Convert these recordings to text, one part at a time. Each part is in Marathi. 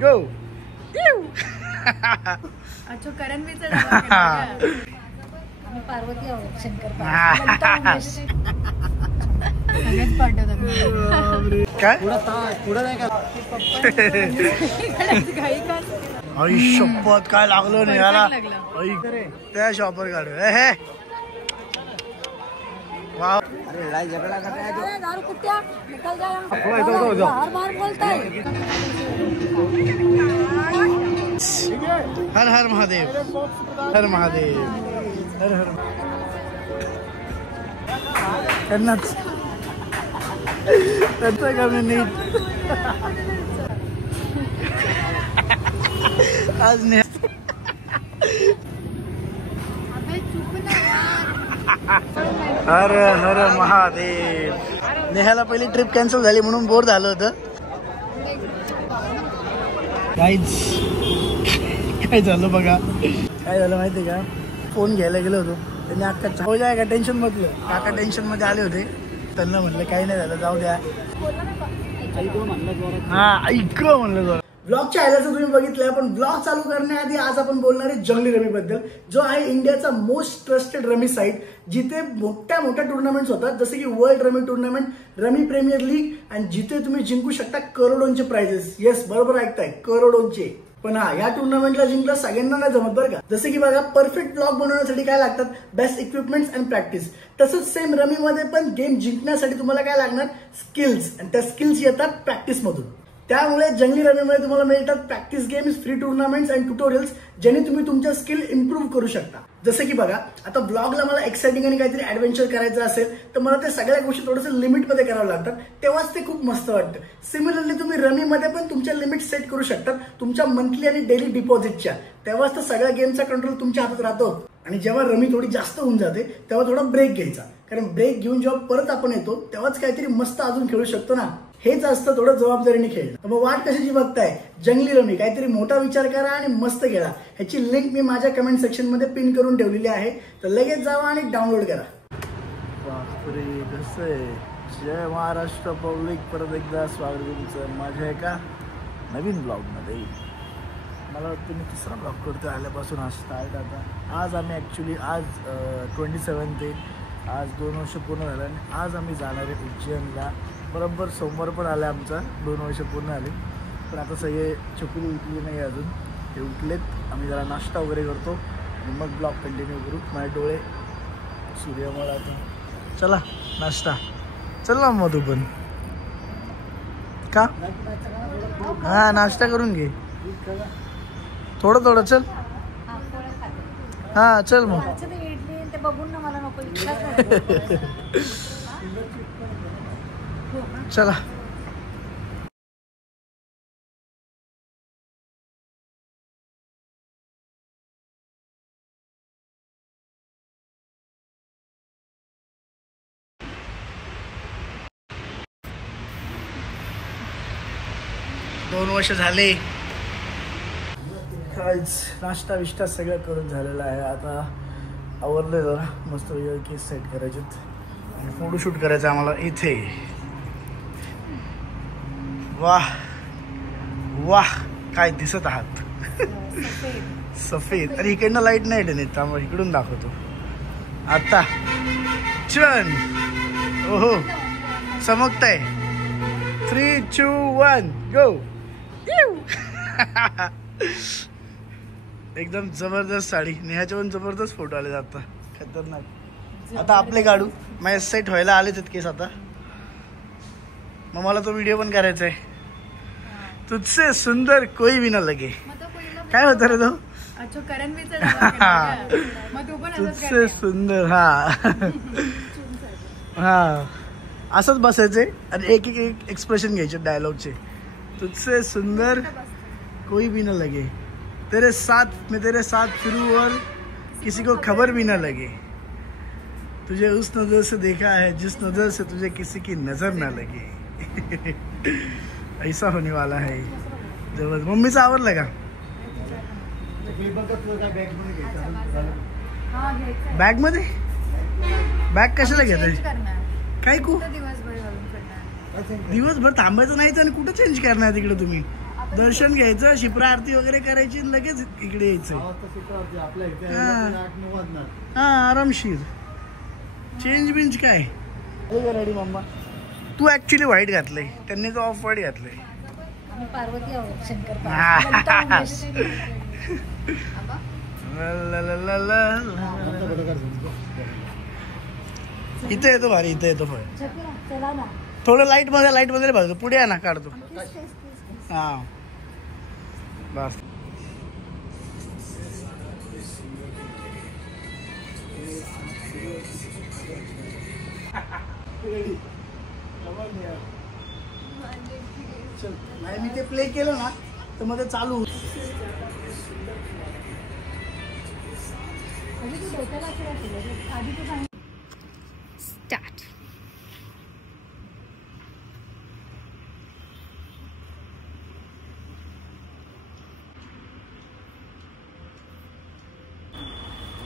गो. अच्छा करणवीरचा पार्वती आहोत शंकर काय आई शपथ काय लागलो नाही याला. त्या शॉपर काढू हे वाह. लड़ाई झगड़ा कर रहा है तो दारू कुत्ता निकल जा बाहर बाहर बोलता है. हर हर महादेव हर महादेव हर हर त्यांनाच त्यांचं कमी नीट आज नाही. हर हर महादेव. नेहाला पहिली ट्रिप कॅन्सल झाली म्हणून बोर झालं होतं. काय झालं बघा. काय झालं माहिती का, फोन घ्यायला गेलो होतो त्यांनी अक्का हो जाय का टेन्शन म्हटलं. काका टेन्शन मध्ये आले होते. त्यांना म्हटलं काही नाही झालं जाऊ द्या. हा ऐकलं म्हणलं जरा. ब्लॉगच्या आयलाचं तुम्ही बघितलंय, पण ब्लॉग चालू करण्याआधी आज आपण बोलणार आहे जंगली रमी बद्दल, जो आहे इंडियाचा मोस्ट ट्रस्टेड रमी साईट, जिथे मोठ्या मोठ्या टुर्नामेंट्स होतात, जसे की world rummy tournament, rummy premier league, आणि जिथे तुम्ही जिंकू शकता करोडोंचे प्राइजेस. येस बरोबर ऐकताय, करोडोंचे. पण हा या टुर्नामेंटला जिंकला सगळ्यांना नाही जमत बरं का. जसे की बघा, परफेक्ट ब्लॉग बनवण्यासाठी काय लागतात, बेस्ट इक्विपमेंट्स अँड प्रॅक्टिस. तसंच सेम रमीमध्ये पण गेम जिंकण्यासाठी तुम्हाला काय लागणार, स्किल्स, आणि त्या स्किल्स येतात प्रॅक्टिस मधून. त्यामुळे जंगली रमीमध्ये तुम्हाला मिळतात practice games, free tournaments and tutorials, ज्याने तुम्ही तुमच्या स्किल इम्प्रूव्ह करू शकता. जसं की बघा, आता ब्लॉगला मला एक्साइटिंग आणि काहीतरी ऍडव्हेंचर करायचं असेल तर मला ते सगळ्या गोष्टी थोडंसं लिमिटमध्ये करावं लागतात, तेव्हाच ते खूप मस्त वाटतं. सिमिलरली तुम्ही रमीमध्ये पण तुमच्या लिमिट सेट करू शकता तुमच्या मंथली आणि डेली डिपॉझिटच्या, तेव्हाच तर सगळ्या गेमचा कंट्रोल तुमच्या हातात राहतो. आणि जेव्हा रमी थोडी जास्त होऊन जाते तेव्हा थोडा ब्रेक घ्यायचा, कारण ब्रेक घेऊन जेव्हा परत आपण येतो तेव्हाच काहीतरी मस्त अजून खेळू शकतो ना. हेच असतं थोडं जबाबदारीने खेळणं. मग वाट कशाची बघताय, जंगली रमी काहीतरी मोठा विचार करा आणि मस्त खेळा. ह्याची लिंक मी माझ्या कमेंट सेक्शन मध्ये पिन करून ठेवलेली आहे, तर लगेच जावा आणि डाउनलोड करा. बापरे कसं आहे. जय महाराष्ट्र पब्लिक, परत एकदा स्वागत तुमचं माझ्या एका नवीन ब्लॉगमध्ये. मला वाटतं मी तिसरा ब्लॉग करतो आल्यापासून हा स्टार्ट. आता आज आम्ही ॲक्च्युली आज 27 ते आज 2 वर्ष पूर्ण झालं, आणि आज आम्ही जाणार आहे उज्जैनला. बरोबर सोमवार पण आला आमचा, 2 वर्ष पूर्ण आले. पण आता सगळे चकुली उठली नाही अजून, ते उठलेत. आम्ही जरा नाश्ता वगैरे करतो आणि मग ब्लॉग कंटिन्यू करू. माझे डोळे सूर्यमळ आता. चला नाश्ता. चल ना मग तू पण का. हां नाश्ता करून घे थोडं थोडं. चल हां चल मग. चला दोन वर्ष झाले. नाश्ता विष्टा सगळं करून झालेला आहे. आता आवरले जरा मस्त केस सेट करायचे आणि फोटोशूट करायचं आम्हाला इथे. वाह वाह काय दिसत आहात. सफेद. अरे इकडनं लाईट नाही येत, त्यामुळे इकडून दाखवतो आता. चल ओहो चमकताय. 3, 2, 1 गो. एकदम जबरदस्त साडी. नेहाच्या पण जबरदस्त फोटो आले आता, खतरनाक. आता आपले काढू. माझ्या सेट व्हायला आले आहेत केस आता. मग मला तो व्हिडिओ पण करायचा आहे. तुझसे सुंदर कोई भी ना लगे. काय होतं रे तो. तुझसे सुंदर. हा हा असंच बसायचे आणि एक एक एक्सप्रेशन घ्यायचे डायलॉगचे. तुझसे सुंदर कोई भी ना लगे, तेरे साथ मैं तेरे साथ फिरूं और किसी को खबर भी ना लगे, तुझे उस नजर से देखा है जिस नजर से तुझे किसी की नजर ना लगे. ऐसा होने वाला है. जबरदस्त. मम्मीचा आवडला का. बॅग मध्ये. बॅग कशाला घेताय काय. दिवसभर थांबायचं नाही आणि कुठं चेंज करणार तिकडे तुम्ही. दर्शन घ्यायचं, शिप्रा आरती वगैरे करायची आणि लगेच इकडे यायचं. हा आरामशीर. चेंज बिंज काय रेडी मम्मा. तू ऍक्च्युली व्हाईट घातलंय, त्यांनी तो ऑफ व्हाईट घातलंय. पार्वती आहोत शंकर. इथे येतो भारी, इथे येतो फळ. चला ना. थोडं लाईट मध्ये बघतो. पुढे या ना, काढतो. हा बस. नाही मी ते प्ले केलं ना तर मध्ये चालू. Start.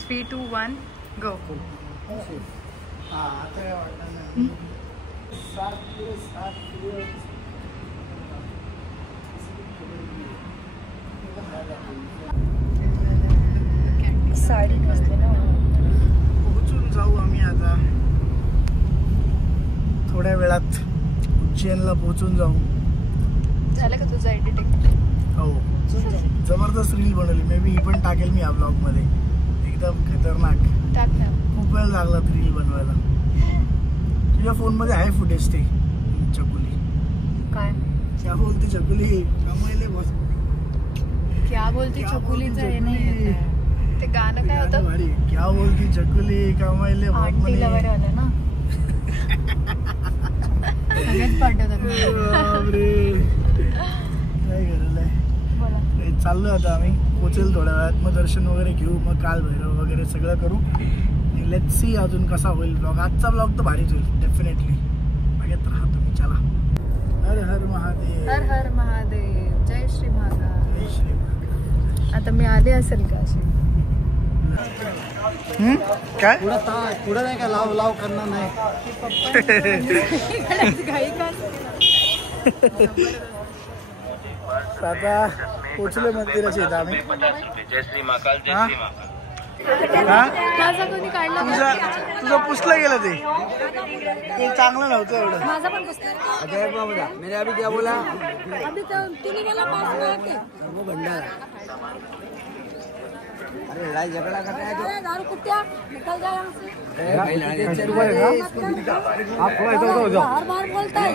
Three, two, one, go. हा आता काय वाटणार नाही. साडी नसते ना. पोहोचून जाऊ आम्ही आता थोड्या वेळात. उज्जैनला पोहोचून जाऊ. झालं का तुझं एडिटिंग? हो जबरदस्त रील बनवली. मे बी ही पण टाकेल मी या ब्लॉग मध्ये. एकदम खतरनाक. टाक ना. खूप वेळ लागला रील बनवायला. तुझ्या फोन मध्ये आहे फुटेज ते चकुली. काय क्या बोलते चकुली कमाईले बस. क्या बोलती चकुलीचं हे नाही येत. ते गाणं काय होतं? भारी. क्या बोलती चकुली कमाईले आंटी लवर आलं ना. सगळ्यात पाठवतात. बापरे काय गरज आहे. बोला. चाललो आता आम्ही. पोचेल थोड्या वेळात. मग दर्शन वगैरे घेऊ. मग काल भैरव वगैरे सगळं करू. लेट्स सी अजून कसा होईल ब्लॉग. आजचा ब्लॉग तर भारीच होईल डेफिनेटली. बघत राहा तुम्ही. चला. हर हर महादेव. हर हर महादेव. जय श्री महाकाल. जय श्री महाकाल. आता मी आले असेल का असे? काय पुढे नाही का लाव लाव करणार नाही. घाई का? आता पोचलो मंदिराच्या इथं आम्ही. जय श्री महाकाल. जय श्री महाकाल. माझा कोणी काढला? तुझं पुसलं गेलं ते. ते चांगलं नव्हतं एवढं. माझा पण पुस्तक. मैंने अभी क्या बोला? अभी तो तूने बोला पास में आके. वो भंडारा. अरे लड़ाई झगड़ा कर रहा है अरे दारू कुत्ता निकल जा यहाँ से. आप थोड़ा इधर उधर हो जाओ. हर बार बोलता है.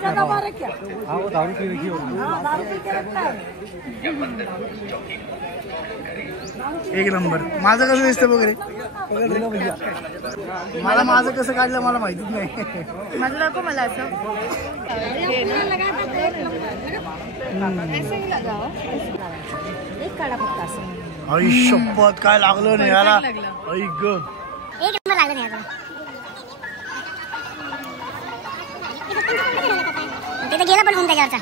क्या मारे क्या? हाँ वो दारू पी रखी होगी. हाँ दारू पी के रखता है. एक नंबर. माझं कसं दिसतं वगैरे. मला माझं कसं काढलं मला माहितीच नाही. माझं दाखव मला असं. एक काढा फक्त असं. आई शपथ काय लागलं नाही याला. आई ग एक नंबर लागलं नाही आता. तिथे गेला पण होऊन त्याच्यावरचा.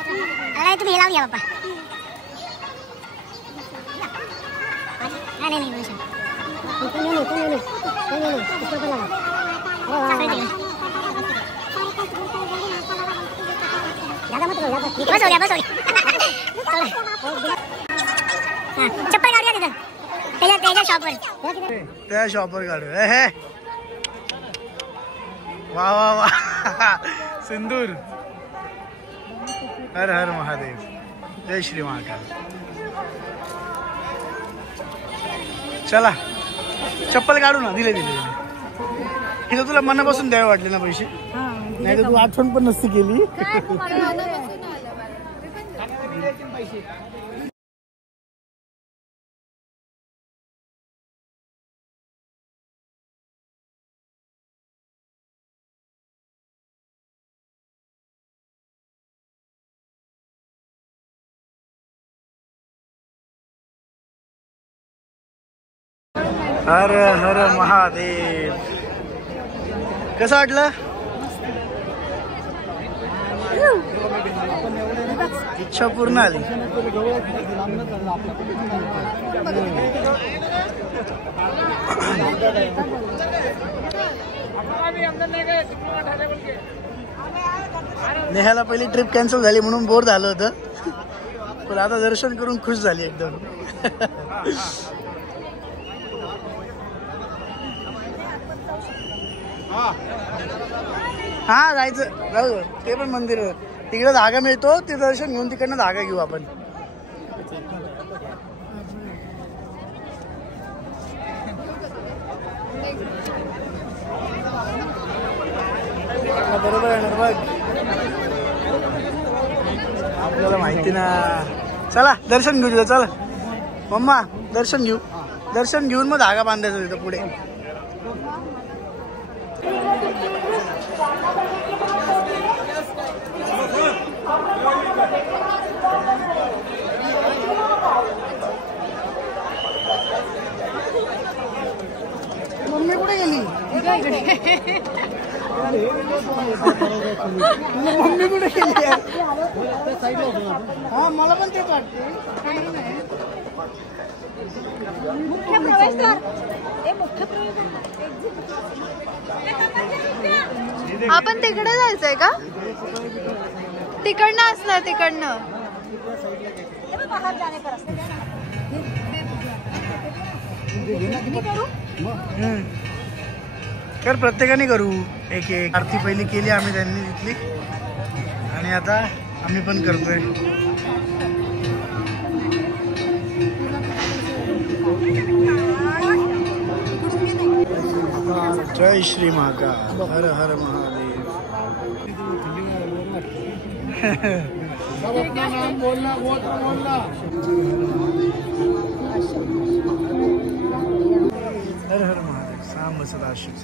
अरे तुम्ही हे लावून घ्या बाप्पा. नाही चप्पल काढूया तिथं त्याच्या शॉपवर. त्या शॉपवर काढू. हे वा वा वा. सिंदूर. हर हर महादेव. जय श्री महाकाल. चला चप्पल काढू ना. दिले दिले दिले. इथं तुला मनापासून द्यावे वाटले ना पैसे. नाही तर तू आठवण पण नसती केली. हर हर महादेव. कसं वाटलं? इच्छा पूर्ण आली. नेहाला पहिली ट्रिप कॅन्सल झाली म्हणून बोर झालं होतं. पण आता दर्शन करून खुश झाली एकदम. हा जायचं जाऊ ते पण मंदिर तिकडे धागा मिळतो ते दर्शन घेऊन तिकडनं धागा घेऊ आपण. बरोबर आहे ना बघ आपल्याला माहिती ना. चला दर्शन घेऊ तिथं. चला मम्मा दर्शन घेऊ. दर्शन घेऊन मग धागा बांधायचा तिथं पुढे. मम्मी कुठे गेली? मम्मी कुठे गेली? हा मला पण तेच वाटते. मुख्य प्रवेशद्वार मुख्य आपण तिकडे जायचंय का? तिकडनं असणार तिकडनं. बाहेर जाने का रास्ता कर प्रत्येकाने करू एक एक. आरती पहिली केली आम्ही त्यांनी तिथली आणि आता आम्ही पण करतोय. जय श्री महाकाल. हर हर महादेव. बोलना हर हर महादेव. साम सदाशिव.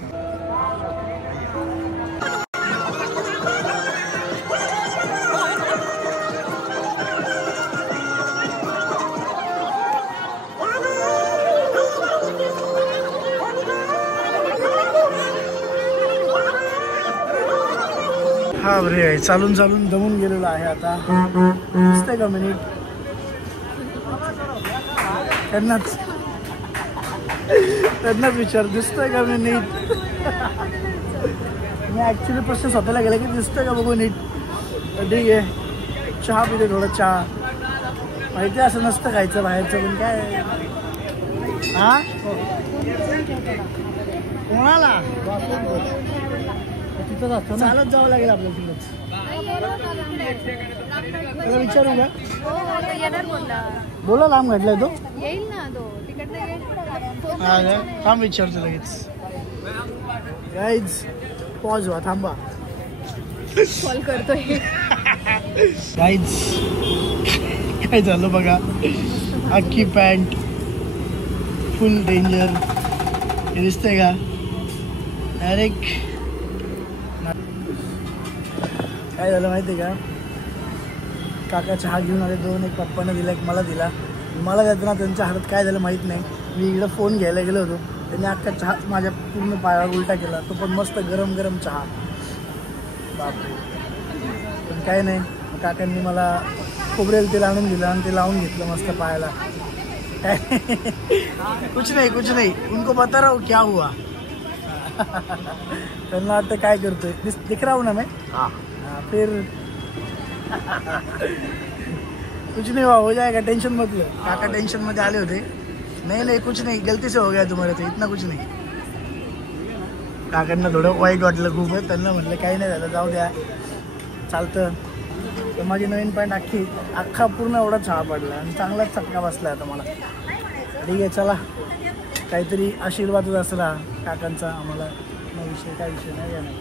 हा बरे चालून चालून दमून गेलेलो आहे आता. दिसतंय का मिनिट त्यांनाच विचार दिसतोय का मी नीट. मी ऍक्च्युली प्रश्न स्वतःला गेला की दिसतोय का बघू नीट. ठीक आहे चहा पिते थोडं. चहा माहिती असं नसतं खायचं बाहेरचं पण काय. हा कोणाला तिथंच असतं चालत जावं लागेल आपल्याला तिथंच. त्याला विचारू का? बोला लांब घडलाय तो. येईल ना तो तिकडनं. हा का थांब विचारतो लगेच. गाईज पॉज व्हा थांबा. कॉल करतोय. गाईज काय झालं बघा. अख्खी पॅन्ट फुल डेंजर. हे दिसतंय का डायरेक्ट. काय झालं माहिती आहे का काका चहा घेऊन आले दोन. एक पप्पाने दिला एक मला दिला. मला देताना त्यांच्या हातात काय झालं माहीत नाही. मी इकडं फोन घ्यायला गेलो होतो त्यांनी अख्खा चहा माझ्या पूर्ण पायावर उलटा केला. तो पण मस्त गरम गरम चहा. बापरे. पण काय नाही काकांनी मला खोबरेल तेल आणून दिलं आणि ते लावून घेतलं मस्त पायाला. काय कुछ नाही उनको बता रहा हूँ क्या हुआ. त्यांना वाटतं काय करतोय दिख रहा हूँ ना मैं. फिर कुछ नहीं हुआ हो जाएगा टेंशन मत लो. काका टेंशन मध्ये आले होते. नहीं कुछ नहीं गलती से हो गया तुम्हारे तो इतना कुछ नहीं. काकांना थोडं वाईट वाटलं खूप. त्यांना म्हटलं काही नाही झालं जाऊ द्या चालतं. तर माझी नवीन पॅन्ट अख्खा पूर्ण एवढा चहा पडला आणि चांगलाच चटका बसला आता मला. ठीक आहे चला काहीतरी आशीर्वादच असला काकांचा आम्हाला. विषय काय विषय नाही या नाही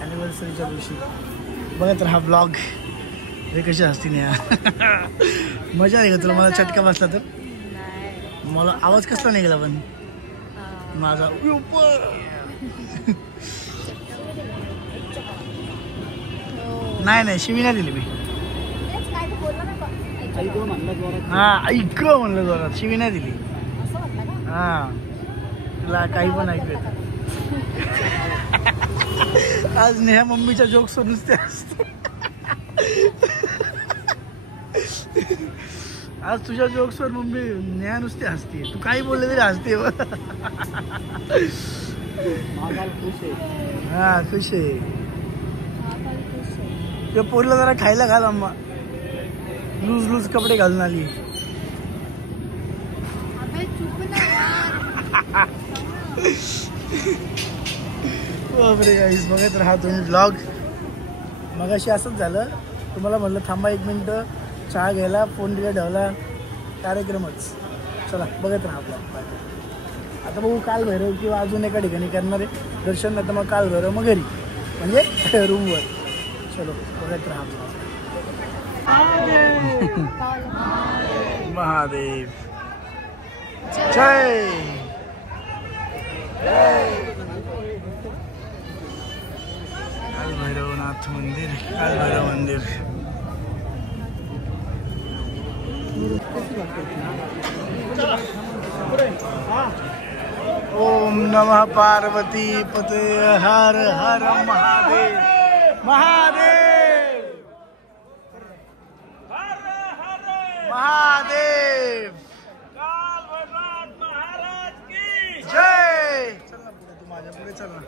ॲनिव्हर्सरीच्या दिवशी बघत राहा ब्लॉग. हे कसे असतील या. मजा आहे का तुला मला चटका बसला तर. मला आवाज कसला निघाला पण माझा. नाही शिवी नाही दिली मी. हा ऐक म्हणलं जोरात शिवी नाही दिली. हा तुला काही पण ऐकू येतं. आज नेहा मम्मीच्या जोक्स नुसते असते. आज तुझ्या जोक्सवर मम्मी नेहा नुसते हसते. तू काही बोलले तरी हसते. हा खुश आहे. ते पोरला जरा खायला घाल अम्मा. लूज लूज कपडे घालून आली. अबे चुप ना यार. बापरे गाईस, बघत राहा तुम्ही ब्लॉग. मगाशी असंच झालं, तुम्हाला म्हटलं थांबा 1 मिनिट चहा घ्यायला, फोन तिला ठेवला, कार्यक्रमच. चला बघत राहा ब्लॉग. आता बघू काल भैरव किंवा अजून एका ठिकाणी करणार आहे दर्शन, नाही तर मग काल भैरव मग घरी म्हणजे रूमवर. चलो बघत राहा ब्लॉग. महादेव जय. काल भैरवनाथ मंदिर, काल भैरव मंदिर. ओम नमः पार्वती पते हर हर महादेव. महादेव महादेव जय. चल ना पुढे, तू माझ्या पुढे चल ना.